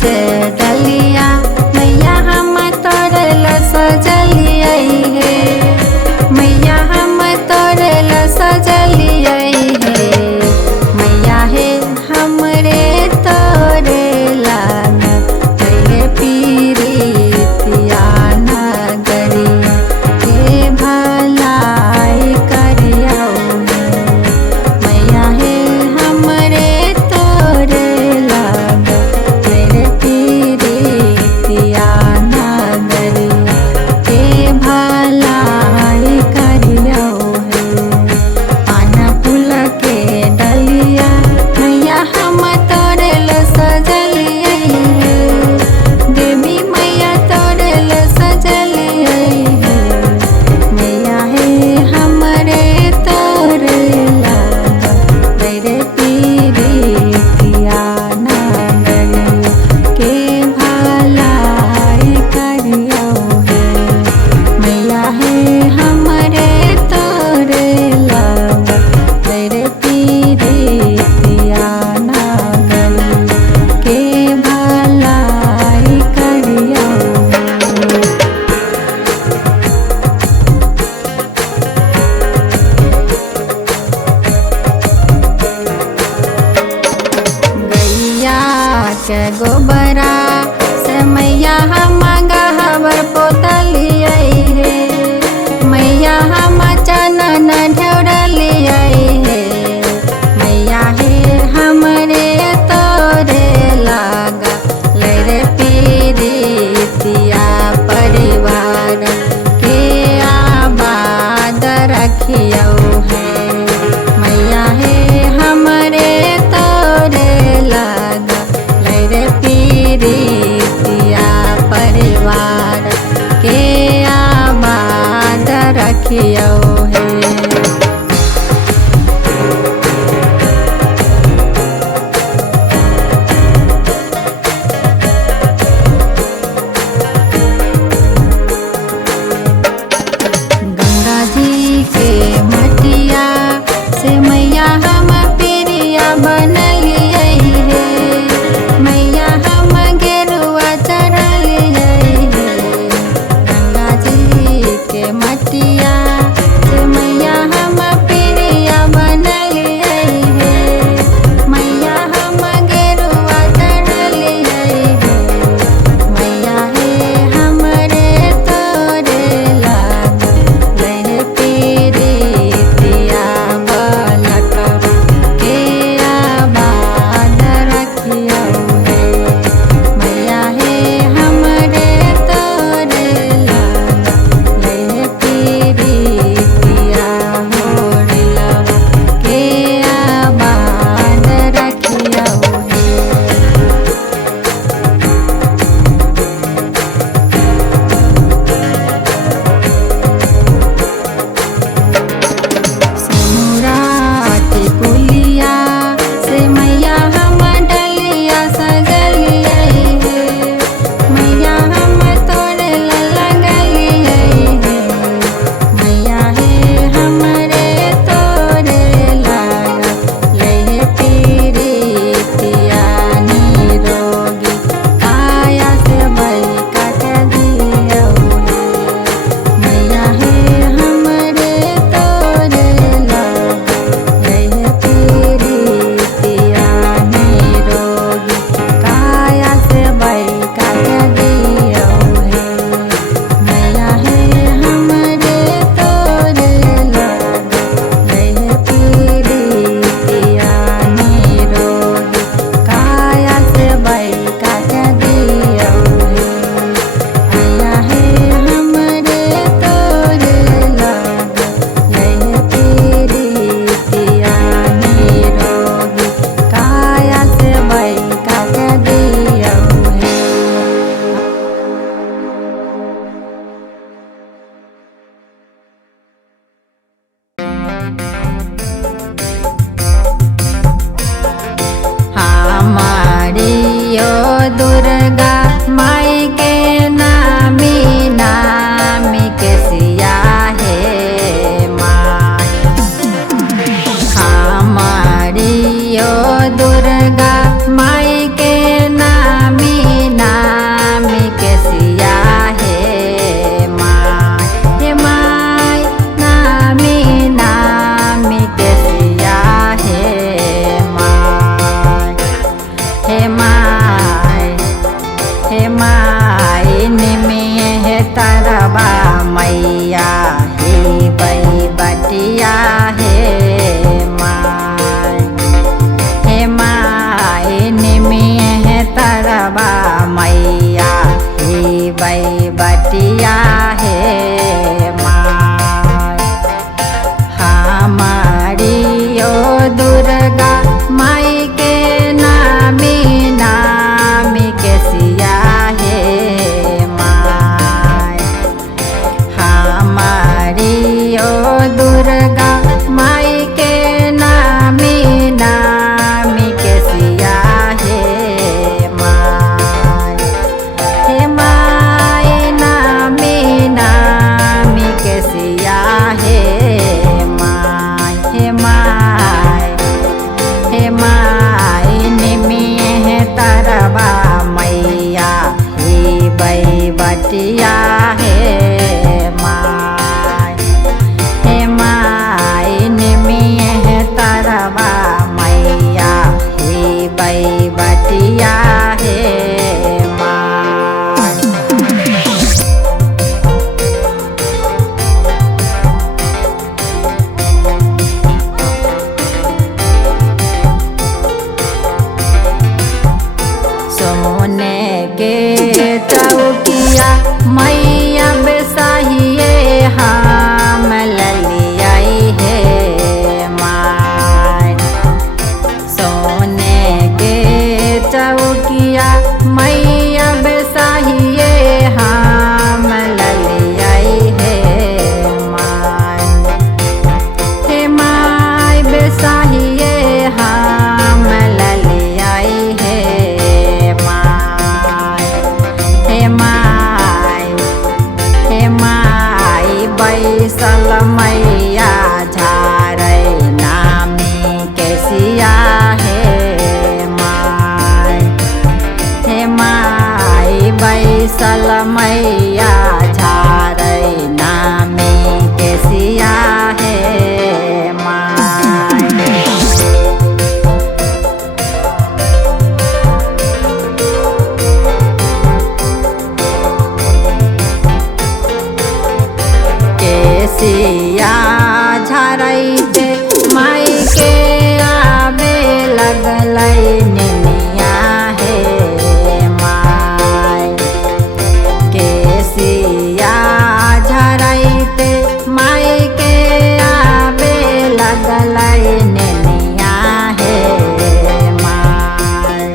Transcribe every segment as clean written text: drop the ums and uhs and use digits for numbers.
से डलिया मैया हम तोरल सजलिए हे मैया हम तोरल सजलिए हे मैया हे हमरे तोरेला तेरे पीरितिया नगरी के भलाई करियौ मैया हे हमरे तोरेला तेरे पीरितिया नगरी के चल मैया झारै नामी केसिया हे माय। केसिया झरैते माई के आबे लगलै निनिया हे माय। केसिया झरैते माई के आबे लगलै निनिया हे माय।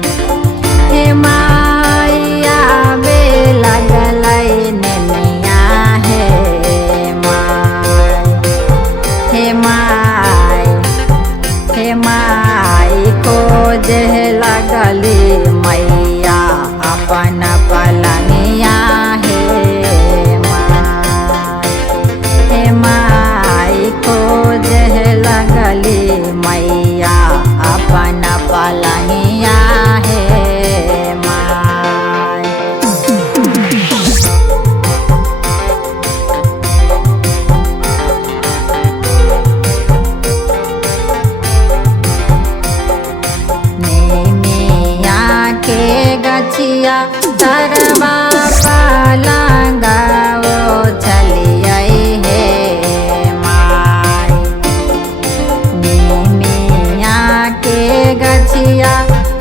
हे माय आबे लगलै निनिया हे माय। हे माय हे माई खोजे लगली मैया अपन पलनिया हे माय। हे माई खोजे लगली मैया अपन पलनिया हे माय। निमिया के गछिया तरवा पलंगवो चलियै हे माय। निमिया के गछिया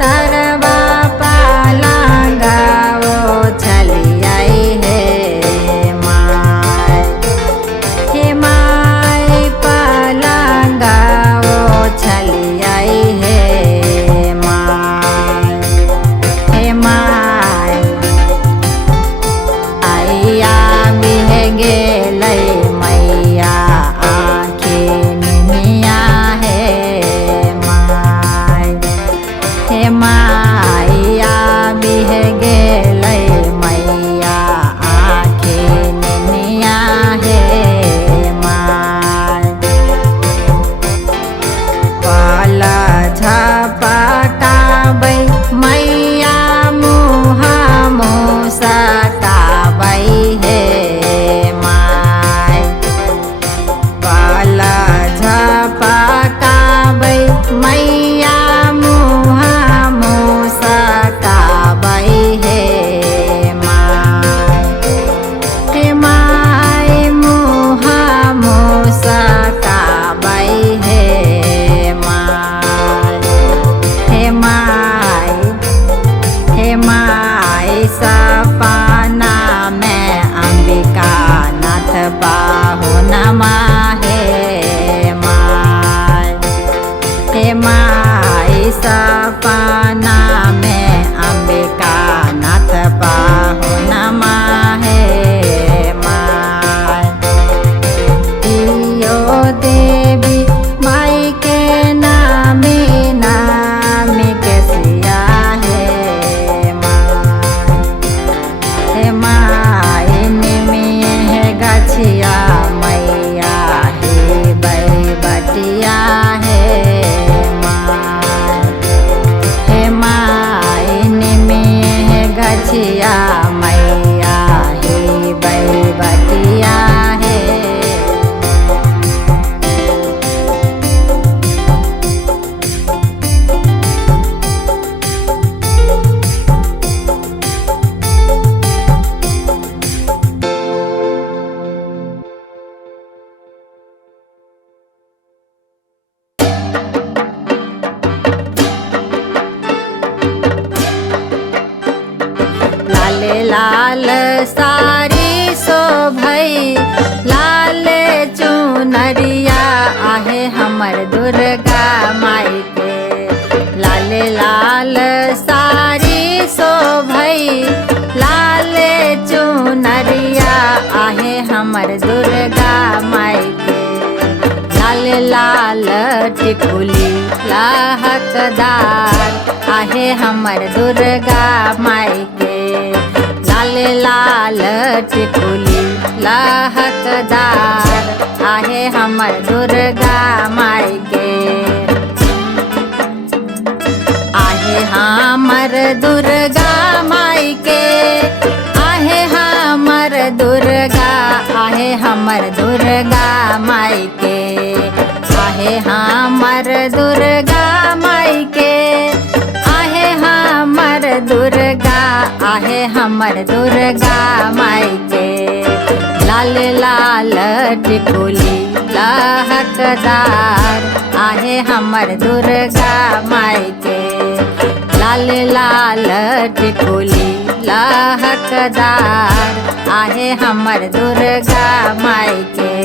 तरवा पलंगवो चलियै हे माय। हे माय पलंगवो चलियै हे माय। हे माय आइया बिह गेलै मैया आँखि निमिया हे माय। हे माइया बिह गेलै मैया आँखि निमिया हे माय। पाल झपकाबै मैया मुँह मुसकाबै हे माय। पाल झपकाबै मैया मुँह मुसकाबै हे माय। हे माय मुँह मुसकाबै hey my. Hey my hey my सपना में अंबिका नाथ पाहुनमा हे माय। हे माय सपना में अंबिका नाथ पाहुनमा हे माय। इयो देवी माई के नामी नामी केसिया हे माय। हे माय निमिये गछिया मैया हे बटिया हे माय। हे माय निमिये गछिया मैया हे बटिया हे। लाले लाल साड़ी शोभै लाल चुनरिया आहे हमर दुर्गा माई के। लाले लाल साड़ी शोभै लाल चुनरिया आहे हमर दुर्गा माई के। लाल लाल टिकुली लहकदार आहे हमर दुर्गा माई के। लाल लाल टिकुली लहकदार आहे हमर दुर्गा माई के। आहे हमर दुर्गा माई के आहे दुर्गा माई के। आहे हमर दुर्गा, आहे हमर दुर्गा माई के। लाल लाल टिकुली लहकदार, आहे हमर दुर्गा माई के। लाल लाल टिकुली लहकदार, आहे हमर दुर्गा माई के।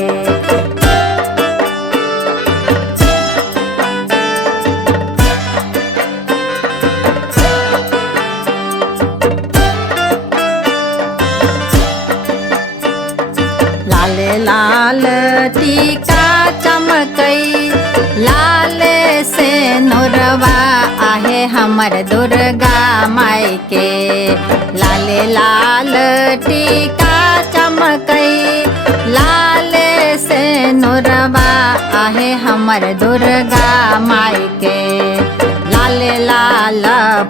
लाल लाल टीका चमकई, लाल से नूरवा, आहे हमर दुर्गा माई के। लाल लाल टीका चमकई, लाल से नूरवा, आहे हमर दुर्गा माई के। लाल लाल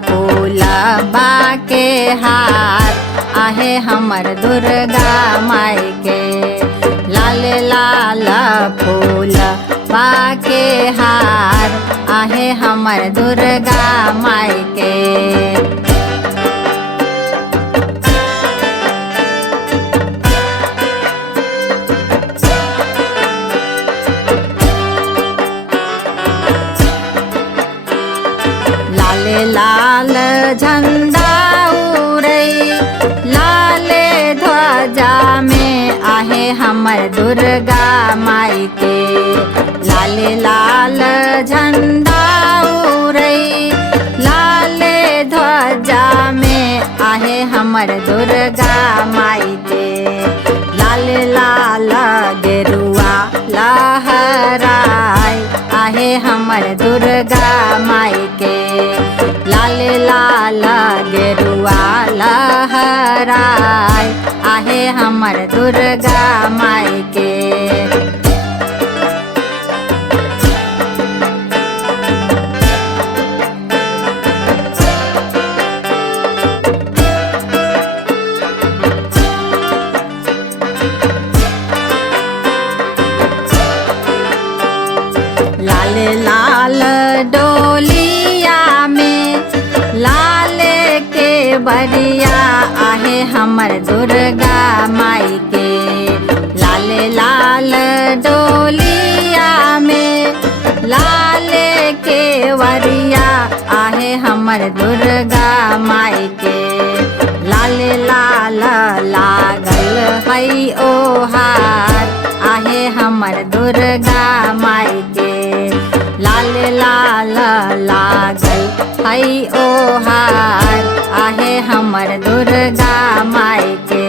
फूलबा के हार, आहे हमर दुर्गा माई के। लाल लाल फूलबा के हार, आहे हमर दुर्गा माई के। लाल लाल झंडा उड़ई, लाल ध्वजा में, आहे हमर दुर्गा माई के। लाल लाल झंडा उड़ई, लाल ध्वजा में, आहे हमर दुर्गा माई के। लाल लाल गेरुआ लहराय, आहे हमर दुर्गा माई के। लाल लाल गेरुआ लहराय, आहे हमर दुर्गा माई के। लाल लाल डोलिया में, लाल के बरिया, आहे हमर दुर्गा माई के। लाल लाल डोलिया में, लाल के वरिया, आहे हमर दुर्गा माई के। लाल लाल लागल हई ओहार, आहे हमर दुर्गा माई के। लाल लाल लागल हई ओहार, आहे हमर दुर्गा माई के।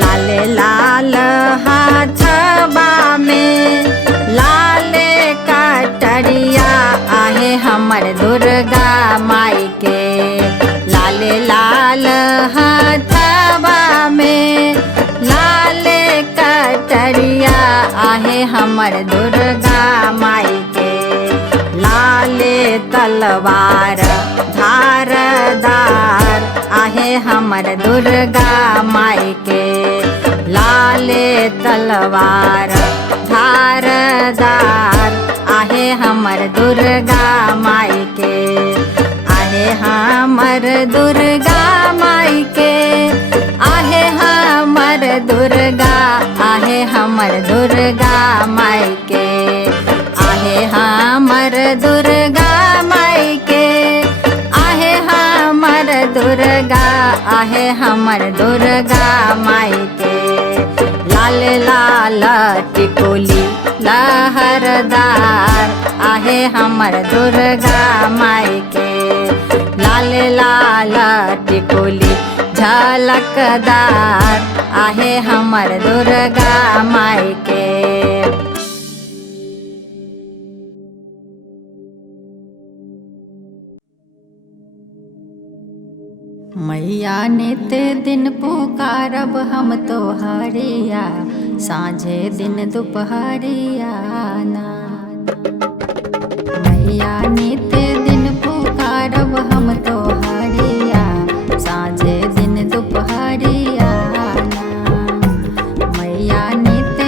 लाल लाल हाथबा में, लाल कटरिया, आहे हमर दुर्गा माई के। लाल लाल हाथबा में, लाल कटरिया, आहे हमर दुर्गा माई के। लाल तलवार धारदार, आहे हमर दुर्गा माई के। लाल तलवार धारदार, आहे हमर दुर्गा माई के। आहे हमर दुर्गा माई के। आहे हमर दुर्गा, आहे हमर दुर्गा माई के। आहे हमर दुर्गा माई के। आहे हमर दुर्गा, आहे हमर दुर्गा माई के। लाल लाल टिकुली लहरदार, आहे हमर दुर्गा माई के। लाल लाल टिकुली झलकदार, आहे हमर दुर्गा माई के। मैया नित दिन पुकारब हम तोहरिया, साँझे दिन दुपहरिया ना। मैया नित दिन पुकारब हम तोहरिया, साँझे दिन दुपहरिया ना। मैया नित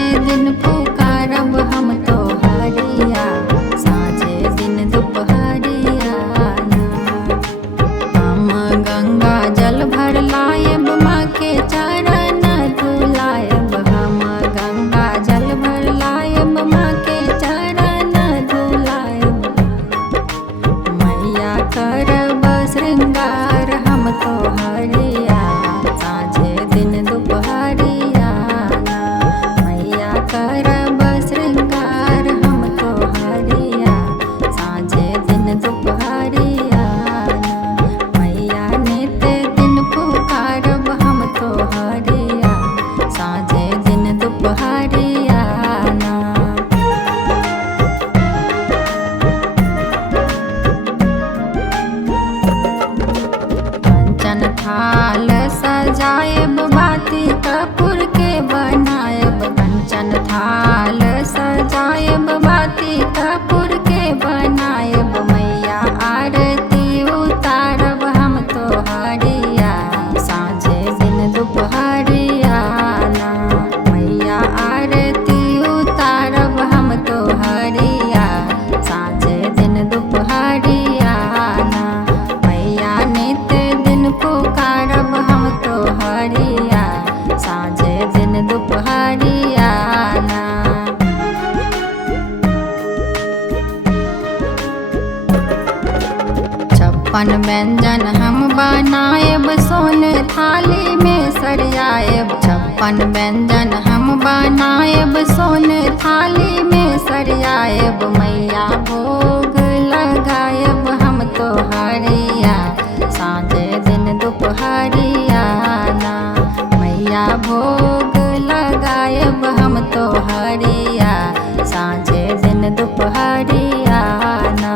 हाल सजायब बाती कपूर के बनायब मैया आरती उतारब हम तो हरिया साँझे दिन दुपहरिया ना मैया आरती उतारब हम तो हरिया साँझे दिन दुपहरिया ना मैया नित दिन पुकारब हम तो हरिया साँझे दिन दुपहरिया ना। छप्पन व्यंजन हम बनाएब सोने थाली में सरियाएब छप्पन व्यंजन हम बनाएब सोने थाली में सरियाएब मैया भोग लगाएब हम तो हरिया साँझे दिन दुपहरिया ना मैया भोग लगाएब हम तो हरिया साँझे दिन दुपहरिया ना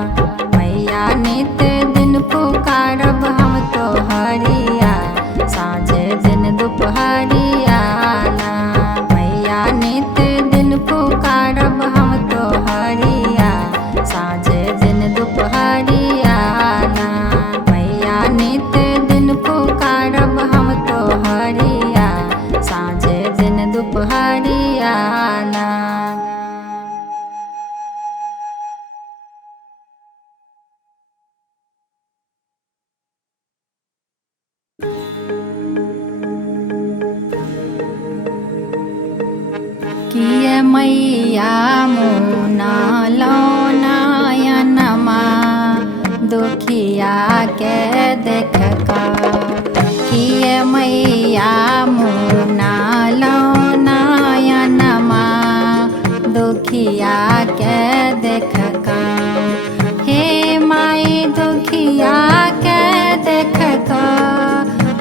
मैया नित दिन पुकारब हम तो हरिया साँझे दिन दुपहरिया ना मैया नित दिन पुकारब हम तो हरिया साँझे दिन दुपहरिया ना मैया नित दिन पुकारब हम तो हरिया साँझे दिन दुपहरिया ना। किए मैया मुना लौनायनमा दुखिया के देखका किए मैया मुना लौनायनमा दुखिया के देखका हे माई दुखिया के देखका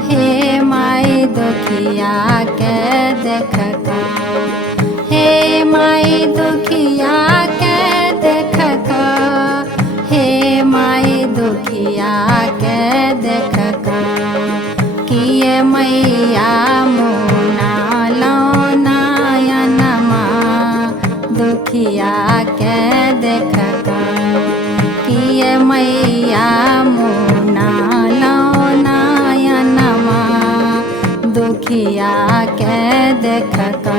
हे माई दुखिया के देखका हे माई दुखिया के देखका हे माई दुखिया के देखका किए मैया मुना लौनायनमा दुखिया के देखका किए मैया मुना लौनायनमा दुखिया के देखका।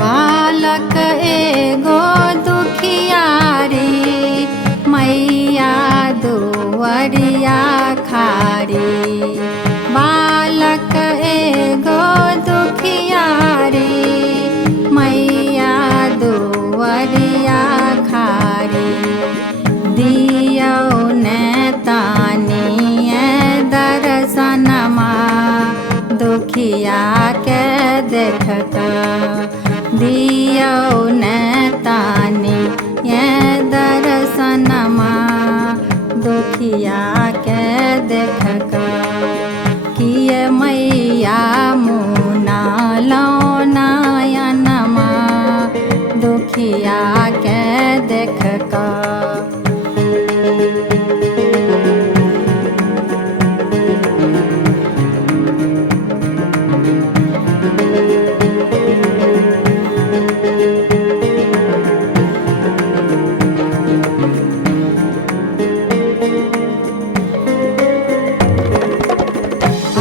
बालक एगो दुखियारी मैया दुवरिया खारी बालक एगो दुखियारी मैया दुवरिया खारी दियौ ने तानिए दर्शनमा दुखिया के देखका दियौ ने तानी ये दर्शनमा दुखिया के देखका किए मैया मुना लौनायनमा दुखिया के देखका।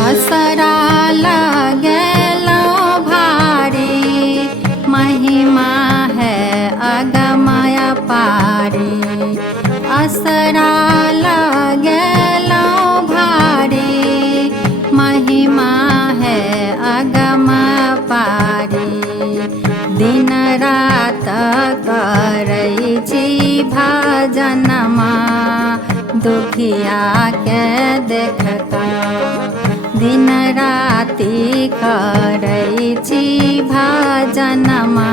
असरा लगेलो भारी महिमा है अगमय पारी असरा लगेलो भारी महिमा है अगम पारी दिन रात करै छी भजनमा दुखिया के देखका दिन राति करै छी भजनमा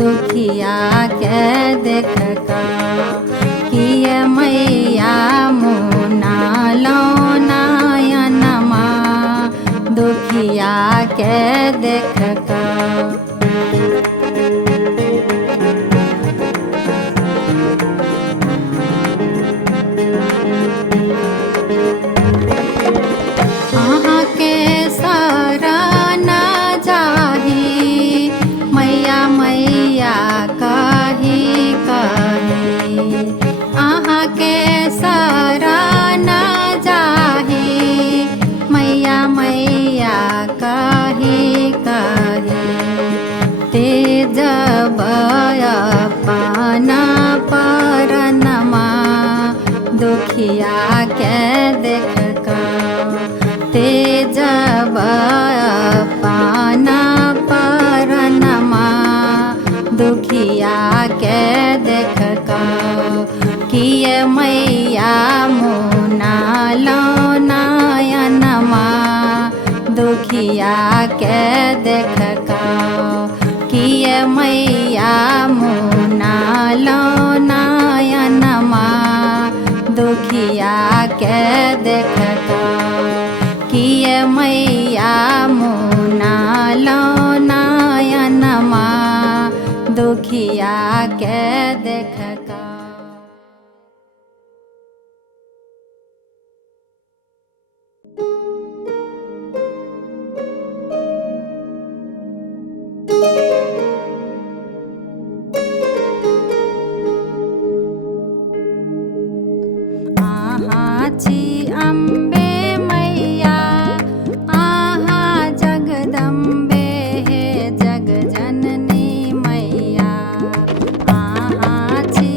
दुखिया के देखका किए मैया मुना लौनायनमा दुखिया के देख का। अहाँ के सराहना जाही मैया मैया कही कही। अहाँ के सराहना जाही मैया मैया कही कही। तेज पाना परनमा दुखिया के देख का। तेज पाना परनमा दुखिया के देख का। किए मैया मुना लो नयनमा दुखिया के देख का। किए मैया मुना लो नयनमा दुखिया के देख का। किए मैया मुना लो नयनमा दुखिया के देख का। आहाची अम्बे मैया आहा जगदम्बे हे जग जननी मैया। आहाची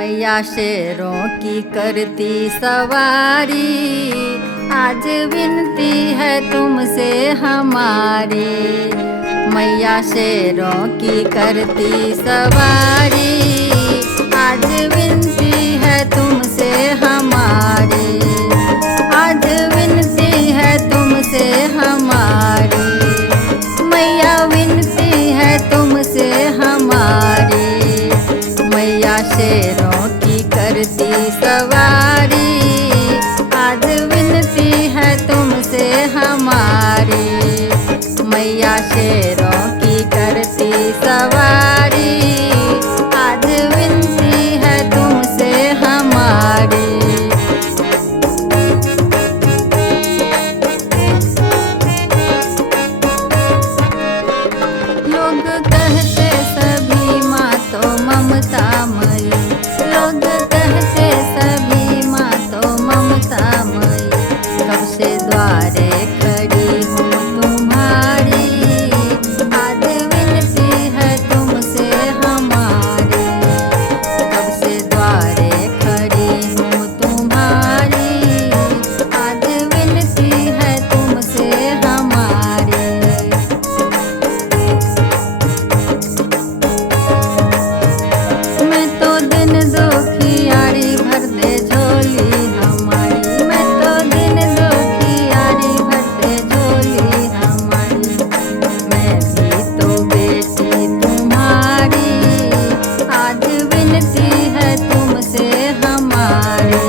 मैया शेरों की करती सवारी, आज विनती है तुमसे हमारी। मैया शेरों की करती सवारी, आज विनती है तुमसे हमारी। आज विनती है तुमसे हमारी, मैया विनती है तुमसे हमारी। मैया शेरों की करती सवारी, आज विनती है तुमसे हमारी। मैया शेरों की करती सवारी, आज विनती है तुमसे हमारी। लोग कहते सभी माँ तो ममतामयी, लोग कहते सभी माँ तो ममतामयी। कब से द्वारे खड़ी हूँ तुम्हारी, आज विनती है तुमसे हमारी। कब से द्वारे खड़ी हूँ तुम्हारी, आज विनती है तुमसे हमारी। मैं तो दिन दुखियारी भर दे झोली हमारी, मैं तो दिन दुखियारी भर दे झोली हमारी। मैं भी तो बेटी तुम्हारी, आज विनती है तुमसे हमारी।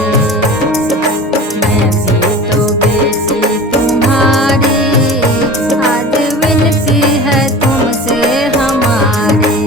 मैं भी तो बेटी तुम्हारी, आज विनती है तुमसे हमारी।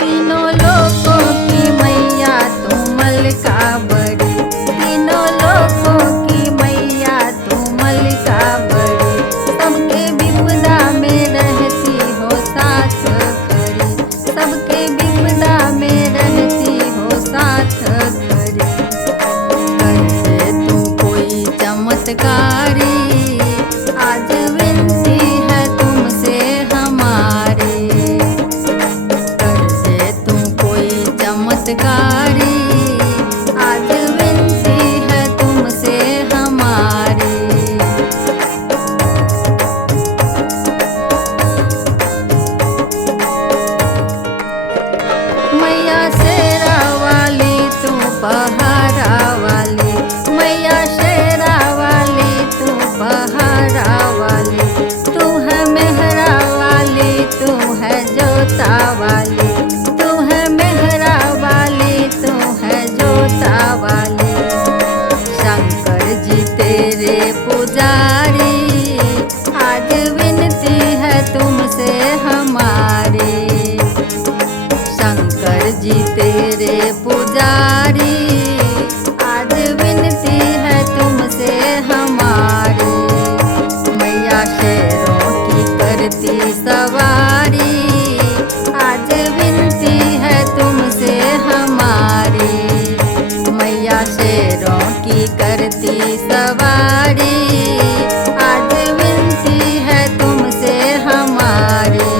तीनों लोकों की मैया तू मलका बड़ी, तीनों लोकों की मैया तू मलका बड़ी। सबके विपदा में रहती हो साथ खड़ी, सबके विपदा में रहती हो साथ खड़ी। करे तू कोई चमत्कारी, आज विनती है तुमसे हमारी। करे तू कोई चमत्कारी, आज विनती है तुमसे हमारी। मैया शेरा वाली तू पहाड़ा वाली, मैया शेरा वाली तू पहाड़ा वाली। तू है मेहरा वाली, तू है जोता वाली, तू है मेहरा वाली, तू है जोता वाली। शंकर जी तेरे पुजारी, आज विनती है तुमसे हमारी। शंकर जी तेरे पुजारी, आज विनती है तुमसे हमारी। मैया शेरों की करती सवारी, आज विनती है तुमसे हमारी। मैया शेरों की करती सवारी, आज विनती है तुमसे हमारी।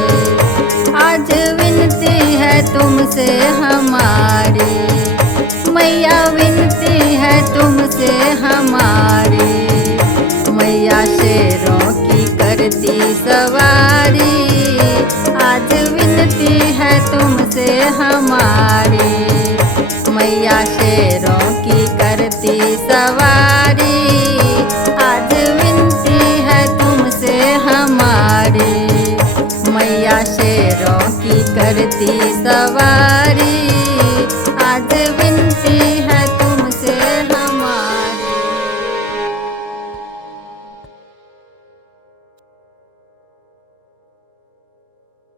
आज विनती है तुमसे हमारी, मैया विनती है तुमसे हमारी। मैया शेरों की करती सवारी, आज विनती है तुमसे हमारी। मैया शेरों